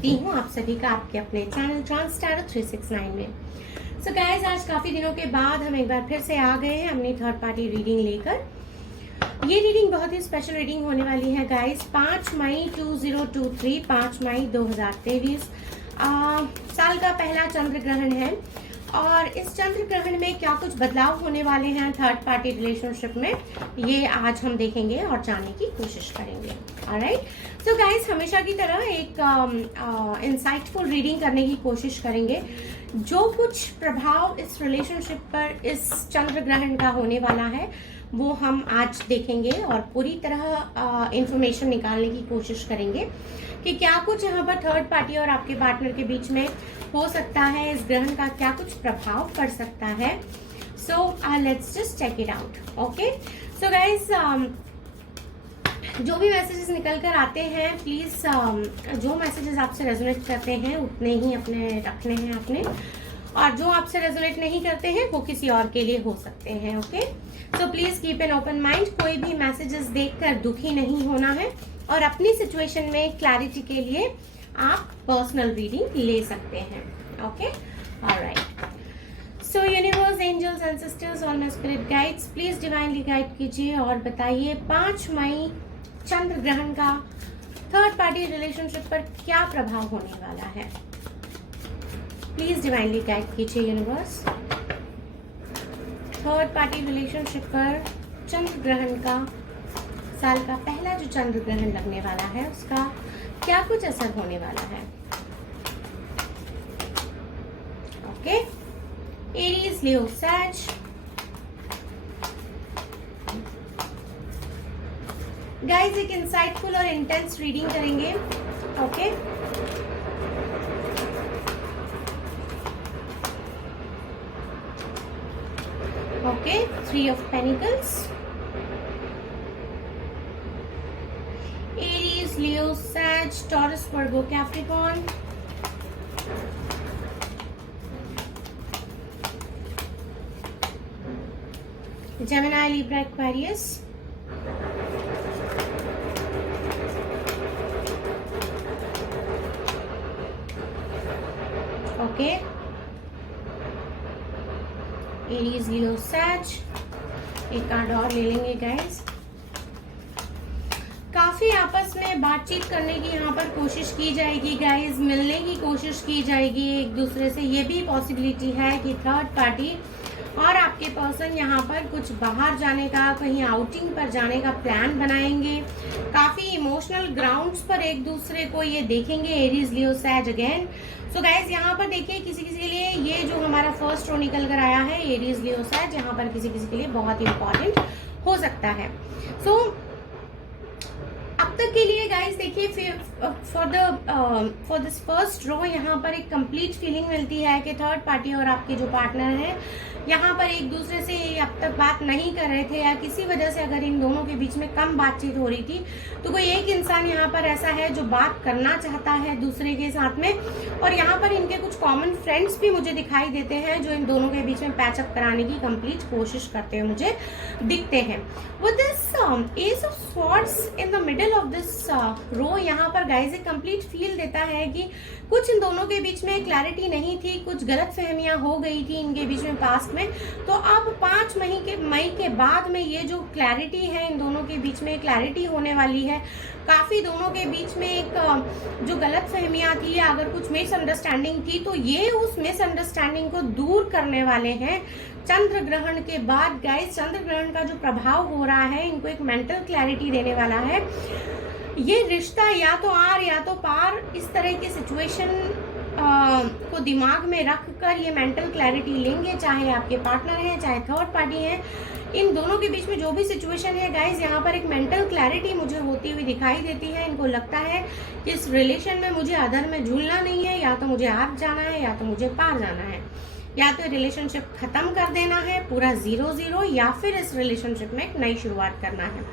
करती हूँ आप सभी का आपके अपने चैनल ट्रांस टैरो 369 में। सो गाइस, आज काफी दिनों के बाद हम एक बार फिर से आ गए हैं अपनी थर्ड पार्टी रीडिंग लेकर। ये रीडिंग बहुत ही स्पेशल रीडिंग होने वाली है गाइस। 5 मई 2023, 5 मई 2023 साल का पहला चंद्र ग्रहण है और इस चंद्र ग्रहण में क्या कुछ बदलाव होने वाले हैं थर्ड पार्टी रिलेशनशिप में, ये आज हम देखेंगे और जानने की कोशिश करेंगे। ऑलराइट, सो गाइस, हमेशा की तरह एक इंसाइटफुल रीडिंग करने की कोशिश करेंगे। जो कुछ प्रभाव इस रिलेशनशिप पर इस चंद्र ग्रहण का होने वाला है वो हम आज देखेंगे और पूरी तरह इंफॉर्मेशन निकालने की कोशिश करेंगे कि क्या कुछ यहाँ पर थर्ड पार्टी और आपके पार्टनर के बीच में हो सकता है, इस ग्रहण का क्या कुछ प्रभाव पड़ सकता है। So let's just check it out. Okay, so guys, जो भी मैसेजेस निकल कर आते हैं प्लीज जो मैसेजेस आपसे रेजोनेट करते हैं उतने ही अपने रखने हैं अपने, और जो आपसे रेजोनेट नहीं करते हैं वो किसी और के लिए हो सकते हैं। Okay, so please keep an open mind. कोई भी मैसेजेस देखकर दुखी नहीं होना है और अपनी सिचुएशन में क्लैरिटी के लिए आप पर्सनल रीडिंग ले सकते हैं। Okay, alright, so universe, angels and sisters, all my spirit guides, please divinely guide कीजिए और बताइए 5 मई चंद्र ग्रहण का थर्ड पार्टी रिलेशनशिप पर क्या प्रभाव होने वाला है। प्लीज डिवाइनली गाइड कीजिए यूनिवर्स। थर्ड पार्टी रिलेशनशिप पर चंद्र ग्रहण का, साल का पहला जो चंद्र ग्रहण लगने वाला है उसका क्या कुछ असर होने वाला है। ओके, एरीज, लियो, सैज। गाइस, एक इंसाइटफुल और इंटेंस रीडिंग करेंगे। Okay, okay, 3 of Pentacles, Aries, Leo, Sag, Taurus, Virgo, Capricorn, Gemini, Libra, Aquarius, okay, Aries, Leo, Sag. एक कार्ड और ले लेंगे गाइस। काफी आपस में बातचीत करने की यहाँ पर कोशिश की जाएगी गाइस, मिलने की कोशिश की जाएगी एक दूसरे से। ये भी पॉसिबिलिटी है कि थर्ड पार्टी और आपके पर्सन यहाँ पर कुछ बाहर जाने का, कहीं आउटिंग पर जाने का प्लान बनाएंगे। काफी इमोशनल ग्राउंड्स पर एक दूसरे को ये देखेंगे। एरीज, लियो, सैज अगेन। सो गाइज, यहाँ पर देखिए किसी किसी के लिए ये जो हमारा फर्स्ट रो निकल कर आया है एरीज, लियो, सैज, यहाँ पर किसी किसी के लिए बहुत इंपॉर्टेंट हो सकता है। सो अब तक के लिए गाइस देखिए, फॉर दिस फर्स्ट रो यहाँ पर एक कंप्लीट फीलिंग मिलती है कि थर्ड पार्टी और आपके जो पार्टनर हैं यहाँ पर एक दूसरे से अब तक बात नहीं कर रहे थे, या किसी वजह से अगर इन दोनों के बीच में कम बातचीत हो रही थी तो कोई एक इंसान यहाँ पर ऐसा है जो बात करना चाहता है दूसरे के साथ में। और यहाँ पर इनके कुछ कॉमन फ्रेंड्स भी मुझे दिखाई देते हैं जो इन दोनों के बीच में पैचअप कराने की कंप्लीट कोशिश करते हुए मुझे दिखते हैं। With this ace of swords in the middle of this row, यहाँ पर गाइस एक कंप्लीट फील देता है कि कुछ इन दोनों के बीच में क्लैरिटी नहीं थी, कुछ गलत फहमियां हो गई थी इनके बीच में पास्ट में। तो अब 5 मई के बाद में ये जो क्लैरिटी है, इन दोनों के बीच में क्लैरिटी होने वाली है। काफी दोनों के बीच में एक जो गलत फहमियां थी या अगर कुछ मिसअंडरस्टैंडिंग थी तो ये उस मिसअंडरस्टैंडिंग को दूर करने वाले हैं चंद्र ग्रहण के बाद। गाइस, चंद्र ग्रहण का जो प्रभाव हो रहा है इनको एक मेंटल क्लैरिटी देने वाला है। ये रिश्ता या तो आर या तो पार, इस तरह की सिचुएशन को दिमाग में रख कर ये मेंटल क्लैरिटी लेंगे, चाहे आपके पार्टनर हैं चाहे थर्ड पार्टी हैं। इन दोनों के बीच में जो भी सिचुएशन है गाइस, यहाँ पर एक मेंटल क्लैरिटी मुझे होती हुई दिखाई देती है। इनको लगता है कि इस रिलेशन में मुझे अधर में झूलना नहीं है, या तो मुझे आग जाना है या तो मुझे पार जाना है, या तो रिलेशनशिप खत्म कर देना है पूरा 0-0, या फिर इस रिलेशनशिप में एक नई शुरुआत करना है।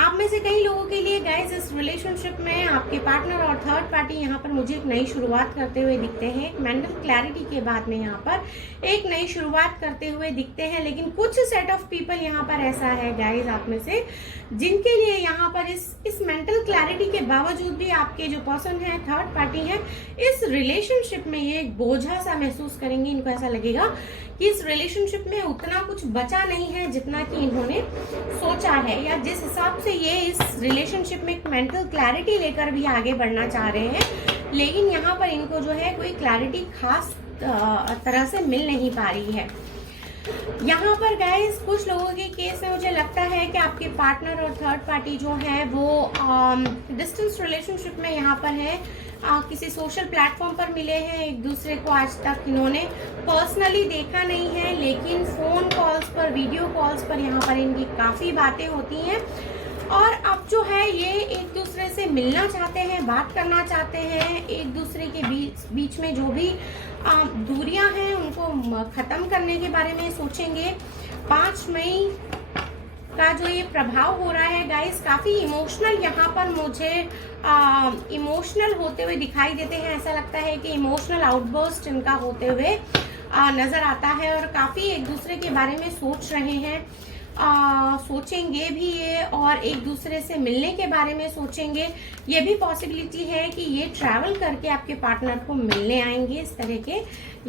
आप में से कई लोगों के लिए गाइस इस रिलेशनशिप में आपके पार्टनर और थर्ड पार्टी यहाँ पर मुझे एक नई शुरुआत करते हुए दिखते हैं। एक मेंटल क्लैरिटी के बाद में यहाँ पर एक नई शुरुआत करते हुए दिखते हैं। लेकिन कुछ सेट ऑफ पीपल यहाँ पर ऐसा है गाइस आप में से जिनके लिए यहाँ पर इस मेंटल क्लैरिटी के बावजूद भी आपके जो पर्सन है, थर्ड पार्टी है, इस रिलेशनशिप में ये एक बोझा सा महसूस करेंगे। इनको ऐसा लगेगा कि इस रिलेशनशिप में उतना कुछ बचा नहीं है जितना कि इन्होंने सोचा है, या जिस हिसाब से ये इस रिलेशनशिप में एक मेंटल क्लैरिटी लेकर भी आगे बढ़ना चाह रहे हैं। लेकिन यहाँ पर इनको जो है कोई क्लैरिटी खास तरह से मिल नहीं पा रही है। यहाँ पर गाइस कुछ लोगों के केस में मुझे लगता है कि आपके पार्टनर और थर्ड पार्टी जो है वो डिस्टेंस रिलेशनशिप में यहाँ पर है। किसी सोशल प्लेटफॉर्म पर मिले हैं, एक दूसरे को आज तक इन्होंने पर्सनली देखा नहीं है, लेकिन फोन कॉल्स पर, वीडियो कॉल्स पर यहाँ पर इनकी काफी बातें होती हैं। और अब जो है ये एक दूसरे से मिलना चाहते हैं, बात करना चाहते हैं, एक दूसरे के बीच में जो भी दूरियां हैं उनको खत्म करने के बारे में सोचेंगे। 5 मई का जो ये प्रभाव हो रहा है गाइस, काफी इमोशनल यहाँ पर मुझे इमोशनल होते हुए दिखाई देते हैं। ऐसा लगता है कि इमोशनल आउटबर्स्ट इनका होते हुए नजर आता है और काफी एक दूसरे के बारे में सोच रहे हैं, सोचेंगे भी ये, और एक दूसरे से मिलने के बारे में सोचेंगे। ये भी पॉसिबिलिटी है कि ये ट्रैवल करके आपके पार्टनर को मिलने आएंगे। इस तरह के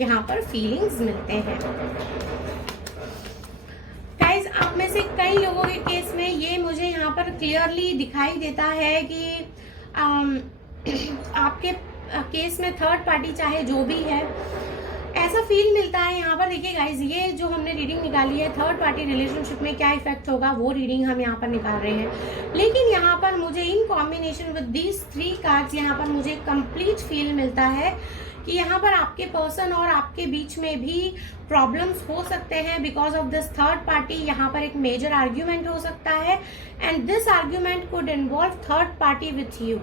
यहाँ पर फीलिंग्स मिलते हैं गाइस। आप में से कई लोगों के केस में ये मुझे यहाँ पर क्लियरली दिखाई देता है कि आपके केस में थर्ड पार्टी चाहे जो भी है, ऐसा फील मिलता है यहाँ पर। देखिए गाइस, ये जो हमने रीडिंग निकाली है थर्ड पार्टी रिलेशनशिप में क्या इफेक्ट होगा वो रीडिंग हम यहाँ पर निकाल रहे हैं। लेकिन यहाँ पर मुझे in combination with these 3 cards यहाँ पर मुझे कंप्लीट फील मिलता है कि यहाँ पर आपके पर्सन और आपके बीच में भी प्रॉब्लम्स हो सकते हैं because of this third party. यहाँ पर एक मेजर आर्ग्यूमेंट हो सकता है and this argument could involve third party with you.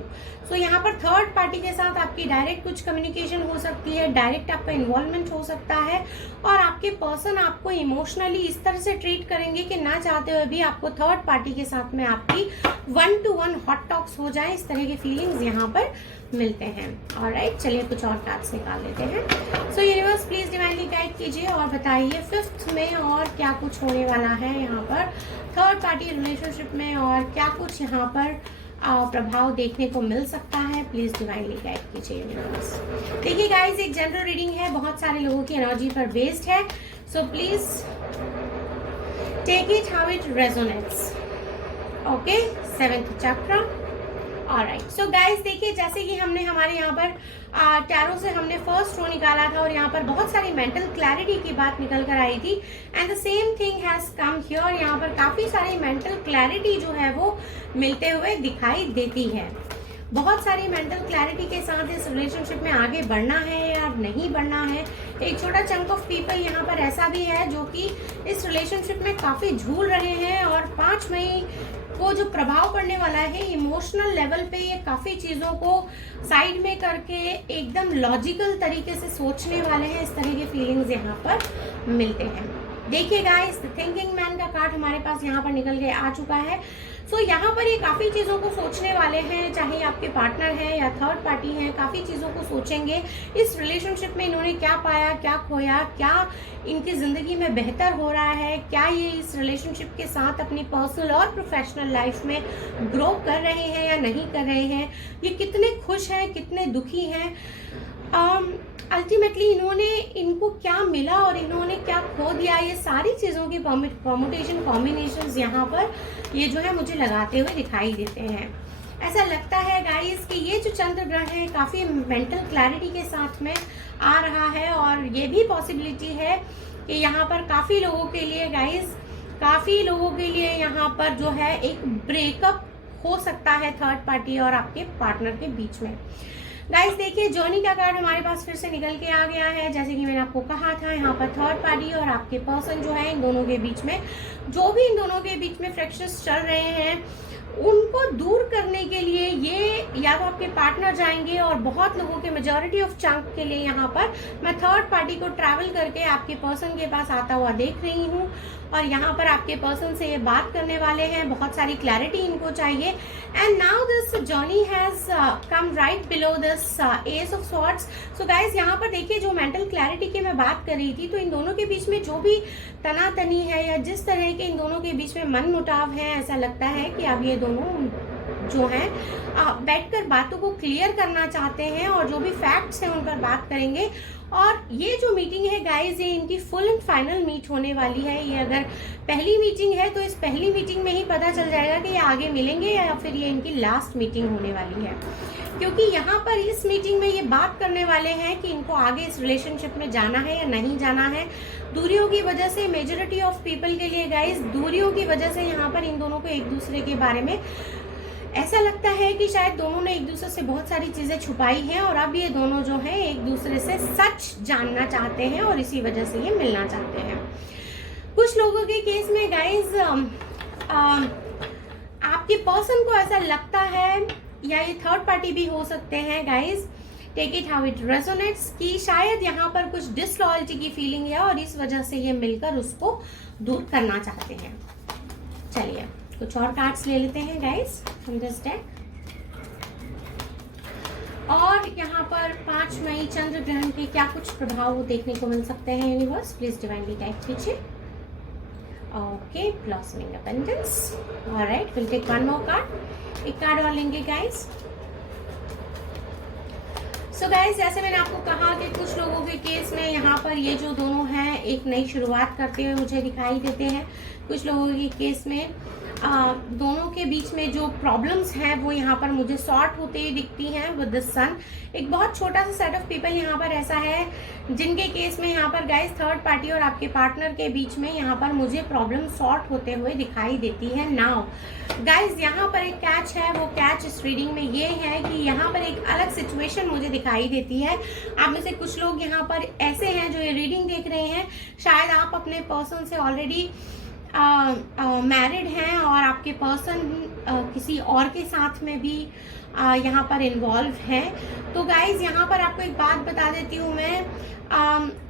So यहाँ पर थर्ड पार्टी के साथ आपकी डायरेक्ट कुछ कम्युनिकेशन हो सकती है, डायरेक्ट आपका इन्वॉल्वमेंट हो सकता है, और आपके पर्सन आपको इमोशनली इस तरह से ट्रीट करेंगे कि ना चाहते हुए भी आपको थर्ड पार्टी के साथ में आपकी 1-to-1 हॉट टॉक्स हो जाए। इस तरह के फीलिंग्स यहाँ पर मिलते हैं। ऑलराइट, चलिए कुछ और कार्ड्स निकाल लेते हैं। सो यूनिवर्स प्लीज डिवाइनली गाइड कीजिए और बताइए 5th में और क्या कुछ होने वाला है यहाँ पर थर्ड पार्टी रिलेशनशिप में, और क्या कुछ यहाँ पर प्रभाव देखने को मिल सकता है। प्लीज डिवाइनली गाइड कीजिए यूनिवर्स। देखिए गाइस, एक जनरल रीडिंग है, बहुत सारे लोगों की एनर्जी पर बेस्ड है, so please take it how it resonates. Okay, 7th chakra. Alright, so guys देखिए, जैसे कि हमने हमारे यहाँ पर टैरो से हमने फर्स्ट रो निकाला था और यहाँ पर बहुत सारी मेंटल क्लैरिटी की बात निकल कर आई थी, and the same thing has come here. यहाँ पर काफी सारी मेंटल क्लैरिटी जो है वो मिलते हुए दिखाई देती है। बहुत सारी मेंटल क्लैरिटी के साथ इस रिलेशनशिप में आगे बढ़ना है या नहीं बढ़ना है। एक छोटा चंक ऑफ पीपल यहाँ पर ऐसा भी है जो कि इस रिलेशनशिप में काफी झूल रहे हैं, और 5 मई को जो प्रभाव पड़ने वाला है इमोशनल लेवल पे, ये काफी चीजों को साइड में करके एकदम लॉजिकल तरीके से सोचने वाले हैं। इस तरह के फीलिंग्स यहाँ पर मिलते हैं। देखिए गाइस, थिंकिंग मैन का कार्ड हमारे पास यहाँ पर निकल के आ चुका है। सो यहाँ पर ये काफी चीजों को सोचने वाले हैं, चाहे आपके पार्टनर है या थर्ड पार्टी है, काफी चीजों को सोचेंगे। इस रिलेशनशिप में इन्होंने क्या पाया, क्या खोया, क्या इनकी जिंदगी में बेहतर हो रहा है, क्या ये इस रिलेशनशिप के साथ अपनी पर्सनल और प्रोफेशनल लाइफ में ग्रो कर रहे हैं या नहीं कर रहे हैं, ये कितने खुश हैं, कितने दुखी हैं, अल्टीमेटली इनको क्या मिला और इन्होंने क्या खो दिया, ये सारी चीजों की परमुटेशन कॉम्बिनेशंस यहाँ पर ये जो है मुझे लगाते हुए दिखाई देते हैं। ऐसा लगता है गाइस कि ये जो चंद्र ग्रह है काफी मेंटल क्लैरिटी के साथ में आ रहा है, और ये भी पॉसिबिलिटी है कि यहाँ पर काफी लोगों के लिए गाइस, काफी लोगों के लिए यहाँ पर जो है एक ब्रेकअप हो सकता है थर्ड पार्टी और आपके पार्टनर के बीच में। गाइस देखिए, जर्नी का कार्ड हमारे पास फिर से निकल के आ गया है। जैसे कि मैंने आपको कहा था, यहाँ पर थर्ड पार्टी और आपके पर्सन जो है इन दोनों के बीच में, जो भी इन दोनों के बीच में फ्रैक्चर्स चल रहे हैं, उनको दूर करने के लिए ये या तो आपके पार्टनर जाएंगे, और बहुत लोगों के मेजॉरिटी ऑफ चंक के लिए यहाँ पर मैं थर्ड पार्टी को ट्रैवल करके आपके पर्सन के पास आता हुआ देख रही हूँ, और यहाँ पर आपके पर्सन से ये बात करने वाले हैं, बहुत सारी क्लैरिटी इनको चाहिए। And now this journey has come right below this ace of swords. So guys यहाँ पर देखिए, जो मेंटल क्लैरिटी की मैं बात कर रही थी, तो इन दोनों के बीच में जो भी तनातनी है या जिस तरह के इन दोनों के बीच में मन मुटाव है, ऐसा लगता है कि अब ये दोनों जो है बैठकर बातों को क्लियर करना चाहते हैं, और जो भी फैक्ट्स हैं उन पर बात करेंगे। और ये जो मीटिंग है गाइज, ये इनकी फुल एंड फाइनल मीट होने वाली है। ये अगर पहली मीटिंग है तो इस पहली मीटिंग में ही पता चल जाएगा कि ये आगे मिलेंगे या फिर ये इनकी लास्ट मीटिंग होने वाली है, क्योंकि यहाँ पर इस मीटिंग में ये बात करने वाले हैं कि इनको आगे इस रिलेशनशिप में जाना है या नहीं जाना है। दूरियों की वजह से मेजॉरिटी ऑफ पीपल के लिए गाइज, दूरियों की वजह से यहाँ पर इन दोनों को एक दूसरे के बारे में ऐसा लगता है कि शायद दोनों ने एक दूसरे से बहुत सारी चीजें छुपाई हैं, और अब ये दोनों जो हैं एक दूसरे से सच जानना चाहते हैं, और इसी वजह से ये मिलना चाहते हैं। कुछ लोगों के केस में गाइज आपके पर्सन को ऐसा लगता है, या ये थर्ड पार्टी भी हो सकते हैं guys, take it how it resonates, कि शायद यहाँ पर कुछ डिसलॉयल्टी की फीलिंग है, और इस वजह से ये मिलकर उसको दूर करना चाहते हैं। चलिए कुछ और कार्ड्स ले लेते हैं गाइस फ्रॉम दिस डेक। और यहाँ पर 5 मई चंद्र ग्रहण के क्या कुछ प्रभाव देखने को मिल सकते हैं यूनिवर्स, प्लीज डिवाइनली गाइड कीजिए। Okay, blossoming abundance. Alright, will take one more card. एक कार्ड और लेंगे गाइस। सो गाइस, जैसे मैंने आपको कहा कि कुछ लोगों के केस में यहाँ पर ये जो दोनों हैं एक नई शुरुआत करते हुए मुझे दिखाई देते हैं। कुछ लोगों के केस में दोनों के बीच में जो प्रॉब्लम्स हैं वो यहाँ पर मुझे सॉर्ट होते हुए दिखती हैं विद द सन। एक बहुत छोटा सा सेट ऑफ पीपल यहाँ पर ऐसा है जिनके केस में यहाँ पर गाइस थर्ड पार्टी और आपके पार्टनर के बीच में यहाँ पर मुझे प्रॉब्लम सॉर्ट होते हुए दिखाई देती है। नाउ गाइस, यहाँ पर एक कैच है, वो कैच इस रीडिंग में ये है कि यहाँ पर एक अलग सिचुएशन मुझे दिखाई देती है। आप में से कुछ लोग यहाँ पर ऐसे हैं जो ये रीडिंग देख रहे हैं, शायद आप अपने पर्सन से ऑलरेडी मैरिड हैं और आपके पर्सन किसी और के साथ में भी यहाँ पर इन्वॉल्व हैं। तो गाइज, यहाँ पर आपको एक बात बता देती हूँ मैं,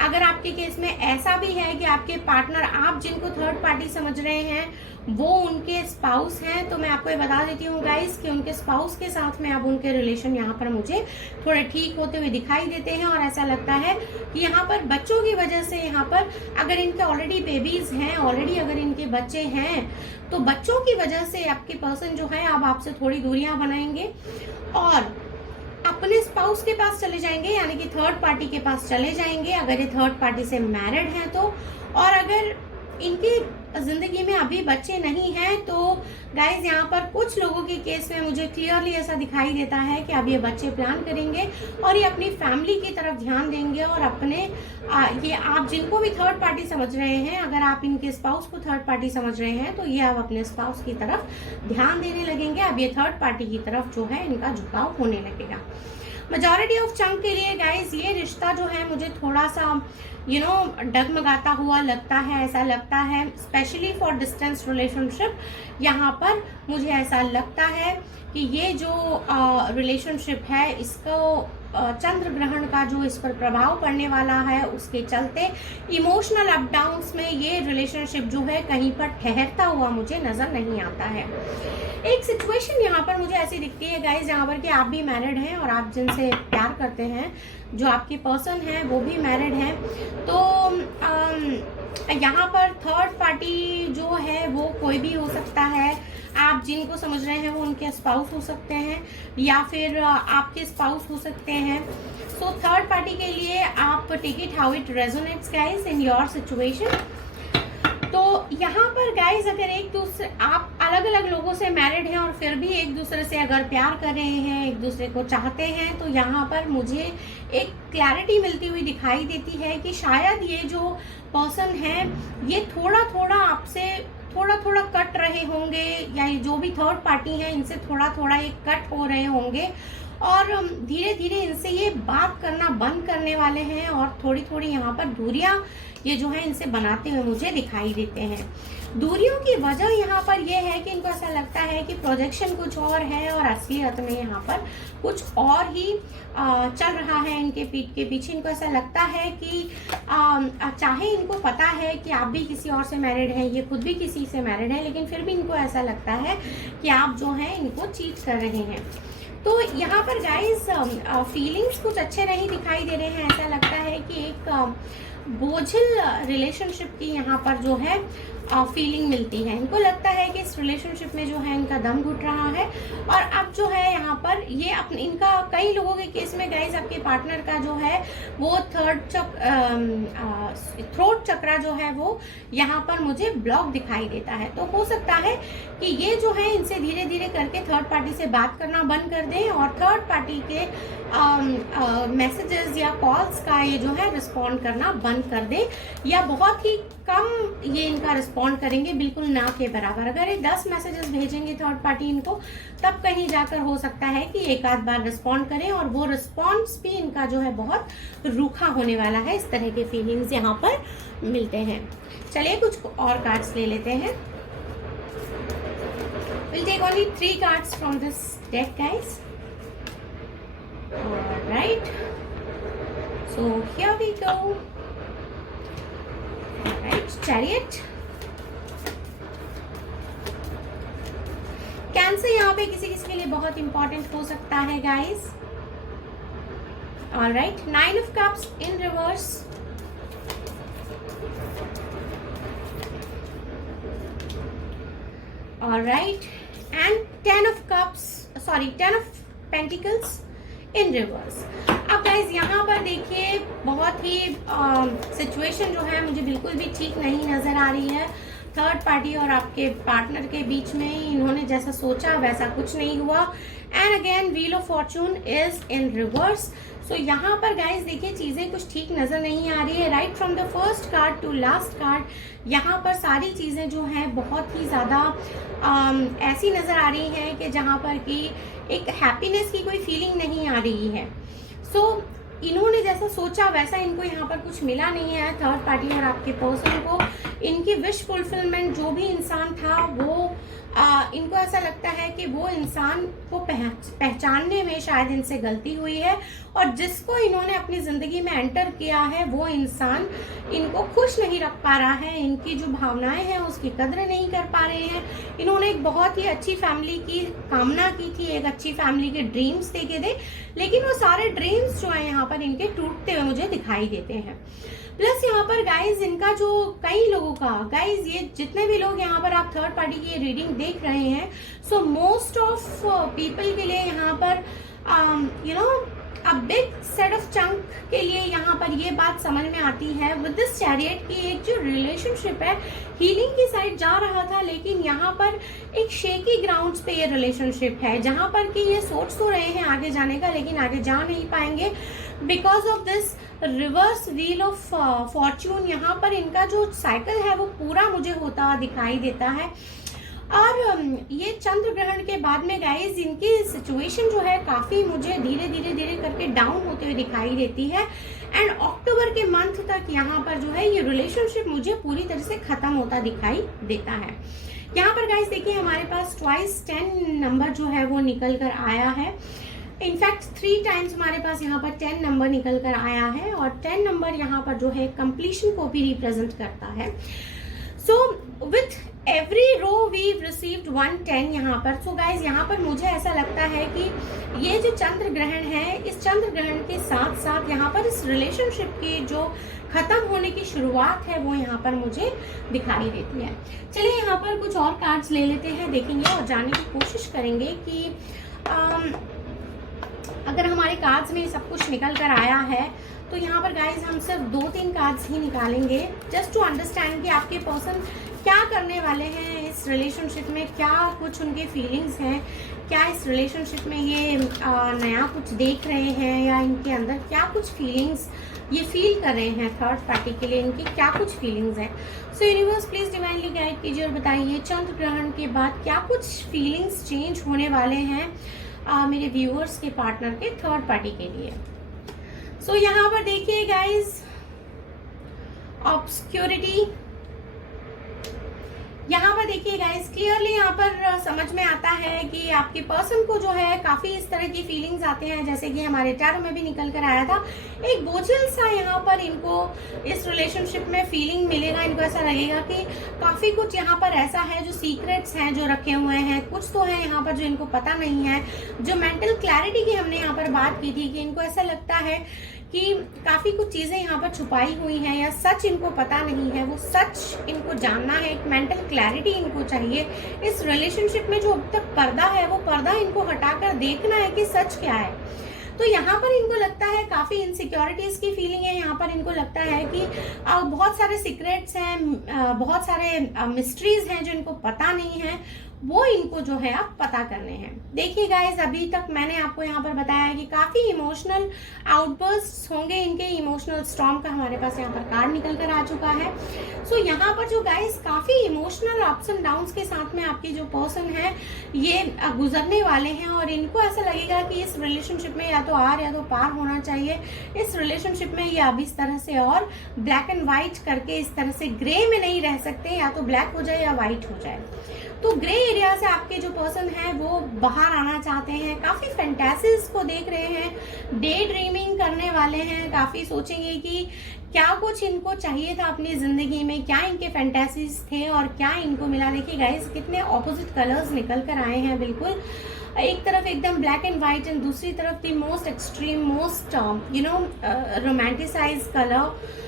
अगर आपके केस में ऐसा भी है कि आपके पार्टनर, आप जिनको थर्ड पार्टी समझ रहे हैं, वो उनके स्पाउस हैं, तो मैं आपको ये बता देती हूँ गाइस कि उनके स्पाउस के साथ में अब उनके रिलेशन यहाँ पर मुझे थोड़े ठीक होते हुए दिखाई देते हैं। और ऐसा लगता है कि यहाँ पर बच्चों की वजह से, यहाँ पर अगर इनके ऑलरेडी बेबीज हैं, ऑलरेडी अगर इनके बच्चे हैं, तो बच्चों की वजह से आपके पर्सन जो है अब आपसे थोड़ी दूरियां बनाएंगे और अपने स्पाउस के पास चले जाएंगे, यानी कि थर्ड पार्टी के पास चले जाएंगे अगर ये थर्ड पार्टी से मैरिड हैं तो। और अगर इनकी जिंदगी में अभी बच्चे नहीं हैं तो गाइज, यहाँ पर कुछ लोगों के केस में मुझे क्लियरली ऐसा दिखाई देता है कि अब ये बच्चे प्लान करेंगे और ये अपनी फैमिली की तरफ ध्यान देंगे और अपने ये आप जिनको भी थर्ड पार्टी समझ रहे हैं, अगर आप इनके स्पाउस को थर्ड पार्टी समझ रहे हैं तो ये अब अपने स्पाउस की तरफ ध्यान देने लगेंगे। अब ये थर्ड पार्टी की तरफ जो है इनका झुकाव होने लगेगा। मेजॉरिटी ऑफ चंक के लिए गाइज, ये रिश्ता जो है मुझे थोड़ा सा डगमगाता हुआ लगता है, ऐसा लगता है, स्पेशली फॉर डिस्टेंस रिलेशनशिप। यहाँ पर मुझे ऐसा लगता है कि ये जो रिलेशनशिप है, इसको चंद्र ग्रहण का जो इस पर प्रभाव पड़ने वाला है उसके चलते इमोशनल अप डाउन्स में ये रिलेशनशिप जो है कहीं पर ठहरता हुआ मुझे नजर नहीं आता है। एक सिचुएशन यहाँ पर मुझे ऐसी दिखती है गाइस, जहाँ पर कि आप भी मैरिड हैं और आप जिनसे प्यार करते हैं, जो आपके पर्सन हैं वो भी मैरिड हैं, तो यहाँ पर थर्ड पार्टी जो है वो कोई भी हो सकता है। आप जिनको समझ रहे हैं वो उनके स्पाउस हो सकते हैं या फिर आपके स्पाउस हो सकते हैं। सो थर्ड पार्टी के लिए आप take it how it resonates guys in your situation. तो यहाँ पर गाइज, अगर एक दूसरे, आप अलग अलग लोगों से मैरिड हैं और फिर भी एक दूसरे से अगर प्यार कर रहे हैं, एक दूसरे को चाहते हैं, तो यहाँ पर मुझे एक क्लैरिटी मिलती हुई दिखाई देती है कि शायद ये जो पर्सन है ये थोड़ा थोड़ा आपसे थोड़ा थोड़ा कट रहे होंगे, या ये जो भी थर्ड पार्टी है इनसे थोड़ा थोड़ा ये कट हो रहे होंगे। और धीरे धीरे इनसे ये बात करना बंद करने वाले हैं और थोड़ी थोड़ी यहाँ पर दूरियां ये जो है इनसे बनाते हुए मुझे दिखाई देते हैं। दूरियों की वजह यहाँ पर ये है कि इनको ऐसा लगता है कि प्रोजेक्शन कुछ और है और असलियत में यहाँ पर कुछ और ही चल रहा है इनके पीठ के पीछे। इनको ऐसा लगता है कि चाहे इनको पता है कि आप भी किसी और से मैरिड हैं, ये खुद भी किसी से मैरिड है, लेकिन फिर भी इनको ऐसा लगता है कि आप जो है इनको चीट कर रहे हैं। तो यहाँ पर गाइस फीलिंग्स कुछ अच्छे नहीं दिखाई दे रहे हैं। ऐसा लगता है कि एक बोझिल रिलेशनशिप की यहाँ पर जो है फीलिंग मिलती है। इनको लगता है कि इस रिलेशनशिप में जो है इनका दम घुट रहा है और अब जो है यहाँ पर ये अपने इनका कई लोगों के केस में गाइस आपके पार्टनर का जो है वो थ्रोट चक्रा जो है वो यहाँ पर मुझे ब्लॉक दिखाई देता है। तो हो सकता है कि ये जो है इनसे धीरे धीरे करके थर्ड पार्टी से बात करना बंद कर दें और थर्ड पार्टी के मैसेजेस या कॉल्स का ये जो है रिस्पॉन्ड करना बंद कर दें, या बहुत ही कम ये इनका रिस्पॉन्ड करेंगे, बिल्कुल ना के बराबर। अगर ये 10 मैसेजेस भेजेंगे थर्ड पार्टी इनको, तब कहीं जाकर हो सकता है कि एक आध बार रिस्पॉन्ड करें और वो रिस्पॉन्स भी इनका जो है बहुत रूखा होने वाला है। इस तरह के फीलिंग्स यहाँ पर मिलते हैं। चलिए कुछ और कार्ड्स ले लेते हैं। We'll take only 3 cards from this deck, guys. Alright. So here we go. Alright, Chariot. Cancer यहाँ पे किसी किसी के लिए बहुत इंपॉर्टेंट हो सकता है guys. Alright, 9 of Cups in reverse. Alright, and 10 of Pentacles in reverse. अब गाइज यहाँ पर देखिए बहुत ही सिचुएशन जो है मुझे बिल्कुल भी ठीक नहीं नजर आ रही है। थर्ड पार्टी और आपके पार्टनर के बीच में इन्होंने जैसा सोचा वैसा कुछ नहीं हुआ। And again wheel of fortune is in reverse. So यहाँ पर गाइज देखिए चीजें कुछ ठीक नजर नहीं आ रही है। Right from the first card to last card यहाँ पर सारी चीजें जो हैं बहुत ही ज्यादा ऐसी नजर आ रही हैं कि जहाँ पर कि एक हैप्पीनेस की कोई फीलिंग नहीं आ रही है। सो इन्होंने जैसा सोचा वैसा इनको यहाँ पर कुछ मिला नहीं है। थर्ड पार्टी और आपके पर्सन को इनकी विश फुलफिलमेंट जो भी इंसान था वो इनको ऐसा लगता है कि वो इंसान को पहचानने में शायद इनसे गलती हुई है और जिसको इन्होंने अपनी जिंदगी में एंटर किया है वो इंसान इनको खुश नहीं रख पा रहा है। इनकी जो भावनाएं हैं उसकी कदर नहीं कर पा रहे हैं। इन्होंने एक बहुत ही अच्छी फैमिली की कामना की थी, एक अच्छी फैमिली के ड्रीम्स देखे थे, लेकिन वो सारे ड्रीम्स जो है यहाँ पर इनके टूटते हुए मुझे दिखाई देते हैं। प्लस यहाँ पर गाइज इनका जो कई लोगों का गाइज ये जितने भी लोग यहाँ पर आप थर्ड पार्टी की रीडिंग देख रहे हैं, सो मोस्ट ऑफ पीपल के लिए यहाँ पर a big set of chunk के लिए यहाँ पर ये बात समझ में आती है विद दिस चैरियट की एक जो रिलेशनशिप है हीलिंग की साइड जा रहा था, लेकिन यहाँ पर एक शेकी ग्राउंड्स पे ये रिलेशनशिप है जहाँ पर कि ये सोच तो रहे हैं आगे जाने का लेकिन आगे जा नहीं पाएंगे because of this reverse wheel of Fortune. यहाँ पर इनका जो साइकिल है वो पूरा मुझे होता हुआ दिखाई देता है। और ये चंद्र ग्रहण के बाद में गाइज इनकी सिचुएशन जो है काफी मुझे धीरे धीरे करके डाउन होते हुए दिखाई देती है। एंड अक्टूबर के मंथ तक यहाँ पर जो है ये रिलेशनशिप मुझे पूरी तरह से खत्म होता दिखाई देता है। यहाँ पर गाइज देखिए हमारे पास ट्वाइस 10 नंबर जो है वो निकल कर आया है। इनफैक्ट 3 टाइम्स हमारे पास यहाँ पर 10 नंबर निकल कर आया है और 10 नंबर यहाँ पर जो है कंप्लीशन को भी रिप्रेजेंट करता है। So with every row we received 110 यहाँ पर। सो गाइज यहाँ पर मुझे ऐसा लगता है कि ये जो चंद्र ग्रहण है इस चंद्र ग्रहण के साथ साथ यहाँ पर इस रिलेशनशिप की जो खत्म होने की शुरुआत है वो यहाँ पर मुझे दिखाई देती है। चलिए यहाँ पर कुछ और कार्ड्स ले लेते हैं, देखेंगे और जानने की कोशिश करेंगे कि अगर हमारे कार्ड्स में सब कुछ निकल कर आया है तो यहाँ पर गाइज हम सिर्फ 2-3 कार्ड्स ही निकालेंगे जस्ट टू अंडरस्टैंड कि आपके पर्सन क्या करने वाले हैं इस रिलेशनशिप में, क्या कुछ उनके फीलिंग्स हैं, क्या इस रिलेशनशिप में ये नया कुछ देख रहे हैं या इनके अंदर क्या कुछ फीलिंग्स ये फील कर रहे हैं थर्ड पार्टी के लिए, इनकी क्या कुछ फीलिंग्स हैं। सो यूनिवर्स प्लीज डिवाइनली गाइड कीजिए और बताइए चंद्र ग्रहण के बाद क्या कुछ फीलिंग्स चेंज होने वाले हैं मेरे व्यूअर्स के, पार्टनर के, थर्ड पार्टी के लिए। सो यहाँ पर देखिए गाइज, ऑब्सक्योरिटी, यहाँ पर देखिए गाइस, क्लियरली यहाँ पर समझ में आता है कि आपके पर्सन को जो है काफी इस तरह की फीलिंग्स आते हैं, जैसे कि हमारे टैरो में भी निकल कर आया था, एक बोझिल सा यहाँ पर इनको इस रिलेशनशिप में फीलिंग मिलेगा। इनको ऐसा लगेगा कि काफी कुछ यहाँ पर ऐसा है जो सीक्रेट्स हैं जो रखे हुए हैं, कुछ तो है यहाँ पर जो इनको पता नहीं है। जो मेंटल क्लैरिटी की हमने यहाँ पर बात की थी कि इनको ऐसा लगता है कि काफी कुछ चीजें यहाँ पर छुपाई हुई हैं या सच इनको पता नहीं है, वो सच इनको जानना है। एक मेंटल क्लैरिटी इनको चाहिए इस रिलेशनशिप में। जो अब तक पर्दा है वो पर्दा इनको हटाकर देखना है कि सच क्या है। तो यहाँ पर इनको लगता है काफी इनसिक्योरिटीज की फीलिंग है। यहाँ पर इनको लगता है कि बहुत सारे सीक्रेट्स हैं, बहुत सारे मिस्ट्रीज हैं जो इनको पता नहीं है, वो इनको जो है अब पता करने हैं। देखिए गाइस, अभी तक मैंने आपको यहाँ पर बताया है कि काफी इमोशनल आउटबर्स्ट होंगे इनके, इमोशनल स्टॉर्म का हमारे पास यहाँ पर कार्ड निकल कर आ चुका है। सो यहाँ पर जो गाइस काफी इमोशनल अप्स एंड डाउन्स के साथ में आपकी जो पर्सन है ये गुजरने वाले हैं, और इनको ऐसा लगेगा कि इस रिलेशनशिप में या तो आर या तो पार होना चाहिए। इस रिलेशनशिप में ये अब इस तरह से और ब्लैक एंड व्हाइट करके इस तरह से ग्रे में नहीं रह सकते, या तो ब्लैक हो जाए या व्हाइट हो जाए। तो ग्रे एरिया से आपके जो पर्सन है वो बाहर आना चाहते हैं, काफी फैंटेसीज को देख रहे हैं, डे ड्रीमिंग करने वाले हैं, काफी सोचेंगे कि क्या कुछ इनको चाहिए था अपनी जिंदगी में, क्या इनके फैंटेसीज थे और क्या इनको मिला। देखिए गाइस, कितने ऑपोजिट कलर्स निकल कर आए हैं। बिल्कुल एक तरफ एकदम ब्लैक एंड व्हाइट एंड दूसरी तरफ the most extreme, most romanticise colour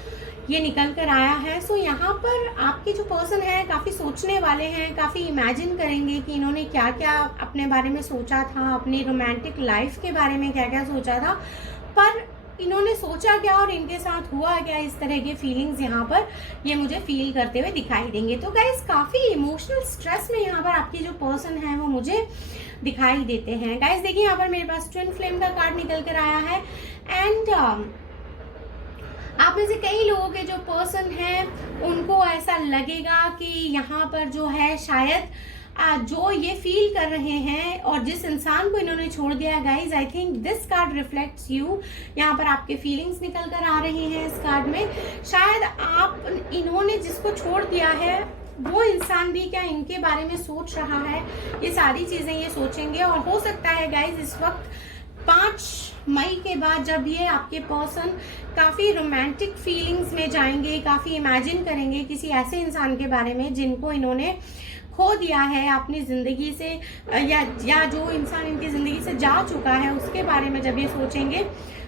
ये निकल कर आया है। सो यहाँ पर आपके जो पर्सन है काफी सोचने वाले हैं, काफी इमेजिन करेंगे कि इन्होंने क्या क्या अपने बारे में सोचा था, अपनी रोमांटिक लाइफ के बारे में क्या क्या सोचा था, पर इन्होंने सोचा क्या और इनके साथ हुआ क्या। इस तरह के फीलिंग्स यहाँ पर ये मुझे फील करते हुए दिखाई देंगे। तो गाइस, काफी इमोशनल स्ट्रेस में यहाँ पर आपकी जो पर्सन है वो मुझे दिखाई देते हैं। गाइस देखिए, यहाँ पर मेरे पास ट्विन फ्लेम का कार्ड निकल कर आया है, एंड आप में से कई लोगों के जो पर्सन हैं उनको ऐसा लगेगा कि यहाँ पर जो है शायद जो ये फील कर रहे हैं और जिस इंसान को इन्होंने छोड़ दिया है, guys I think this card reflects you. यहाँ पर आपके फीलिंग्स निकल कर आ रही हैं इस कार्ड में। शायद आप इन्होंने जिसको छोड़ दिया है वो इंसान भी क्या इनके बारे में सोच रहा है, ये सारी चीजें ये सोचेंगे। और हो सकता है गाइज इस वक्त 5 मई के बाद जब ये आपके पर्सन काफी रोमांटिक फीलिंग्स में जाएंगे, काफी इमेजिन करेंगे किसी ऐसे इंसान के बारे में जिनको इन्होंने खो दिया है अपनी जिंदगी से, या जो इंसान इनकी जिंदगी से जा चुका है उसके बारे में जब ये सोचेंगे,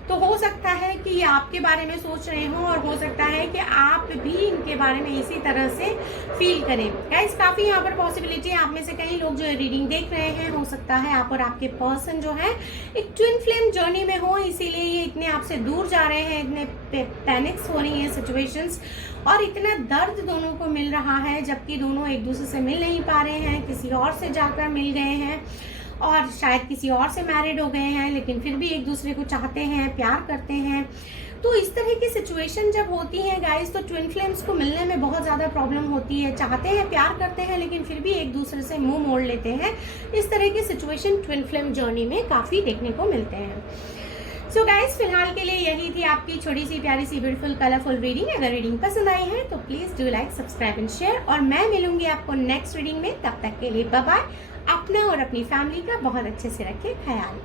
तो हो सकता है कि ये आपके बारे में सोच रहे हों और हो सकता है कि आप भी इनके बारे में इसी तरह से फील करें। गाइस, काफी यहाँ पर पॉसिबिलिटी है, आप में से कई लोग जो रीडिंग देख रहे हैं, हो सकता है आप और आपके पर्सन जो है एक ट्विन फ्लेम जर्नी में हो, इसीलिए ये इतने आपसे दूर जा रहे हैं, इतने पैनिक्स हो रही है सिचुएशंस, और इतना दर्द दोनों को मिल रहा है, जबकि दोनों एक दूसरे से मिल नहीं पा रहे हैं, किसी और से जाकर मिल गए हैं और शायद किसी और से मैरिड हो गए हैं, लेकिन फिर भी एक दूसरे को चाहते हैं, प्यार करते हैं। तो इस तरह की सिचुएशन जब होती है गाइस, तो ट्विन फ्लेम्स को मिलने में बहुत ज़्यादा प्रॉब्लम होती है। चाहते हैं, प्यार करते हैं, लेकिन फिर भी एक दूसरे से मुंह मोड़ लेते हैं। इस तरह की सिचुएशन ट्विन फ्लेम जर्नी में काफ़ी देखने को मिलते हैं। सो गाइस, फिलहाल के लिए यही थी आपकी छोटी सी प्यारी सी ब्यूटीफुल कलरफुल रीडिंग। अगर रीडिंग पसंद आई है तो please do like, subscribe and share, और मैं मिलूंगी आपको नेक्स्ट रीडिंग में। तब तक के लिए बाय बाय। अपना और अपनी फैमिली का बहुत अच्छे से रखें ख्याल।